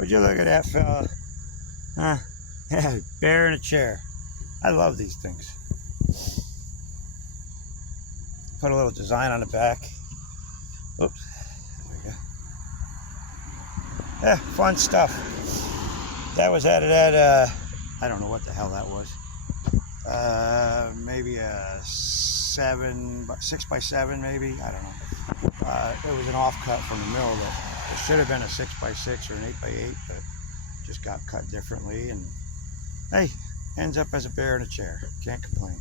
Would you look at that fella? Huh? Yeah, bear in a chair. I love these things. Put a little design on the back. Oops. There we go. Yeah, fun stuff. That was added at, I don't know what the hell that was. Maybe a 6x7 maybe, I don't know. It was an offcut from the mill that it should have been a 6x6 or an 8x8, but just got cut differently, and hey, ends up as a bear in a chair. Can't complain.